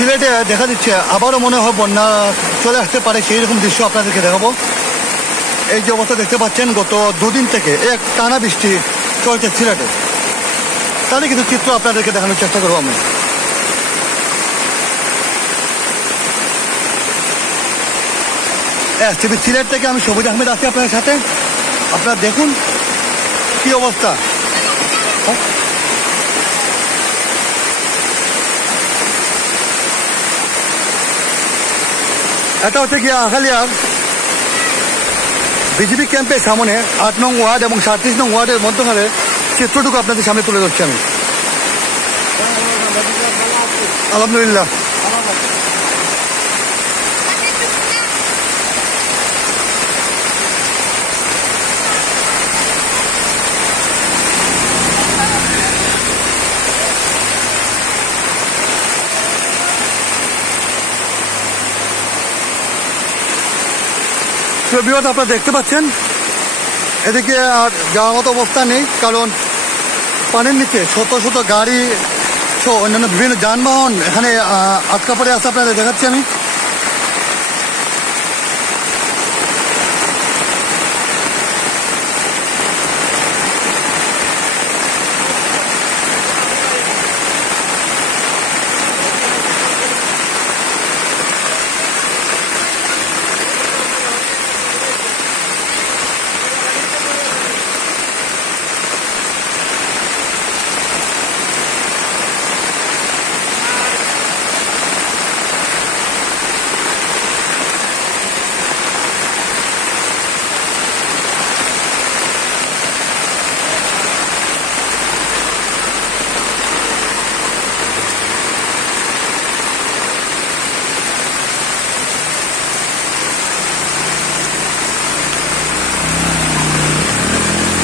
সিলেটে দেখা দিচ্ছে আবারও মনে হয় বন্যা চলে আসতে পারে, সেই রকম দৃশ্য আপনাদেরকে দেখাবো। এই যে অবস্থা দেখতে পাচ্ছেন, গত দুদিন থেকে এক টানা বৃষ্টি চলছে সিলেটে। তাহলে কিছু চিত্র আপনাদেরকে দেখানোর চেষ্টা করবো আমি। টিভি সিলেট থেকে আমি সবুজ আহমেদ আছি আপনাদের সাথে। আপনারা দেখুন কি অবস্থা। এটা হচ্ছে গিয়ে আখালিয়ার বিজেপি ক্যাম্পের সামনে 8 নং ওয়ার্ড এবং 37 নং ওয়ার্ডের মধ্যখানে চিত্রটুকু আপনাদের সামনে তুলে ধরছি আমি। আলহামদুলিল্লাহ। আপনারা দেখতে পাচ্ছেন এদিকে আর যাওয়ার মতো অবস্থা নেই, কারণ পানির নিচে শত শত গাড়ি সহ অন্যান্য বিভিন্ন যানবাহন এখানে আটকা পড়ে আছে। আপনাদের দেখাচ্ছি আমি।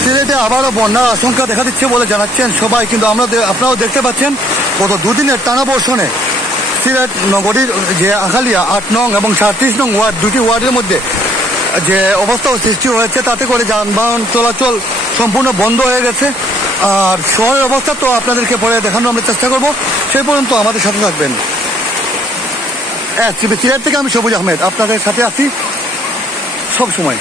সিলেটে আবারও বন্যার আশঙ্কা দেখা দিচ্ছে বলে জানাচ্ছেন সবাই, কিন্তু আপনারাও দেখতে পাচ্ছেন গত দুদিনের টানা বর্ষণে সিলেট নগরীর যে আখালিয়া 8 নং এবং 37 নং ওয়ার্ড, দুটি ওয়ার্ডের মধ্যে যে অবস্থা সৃষ্টি হয়েছে, তাতে করে যানবাহন চলাচল সম্পূর্ণ বন্ধ হয়ে গেছে। আর শহরের অবস্থা তো আপনাদেরকে পরে দেখানোর আমরা চেষ্টা করবো, সেই পর্যন্ত আমাদের সাথে থাকবেন। সিলেট থেকে আমি সবুজ আহমেদ আপনাদের সাথে আছি সব সময়।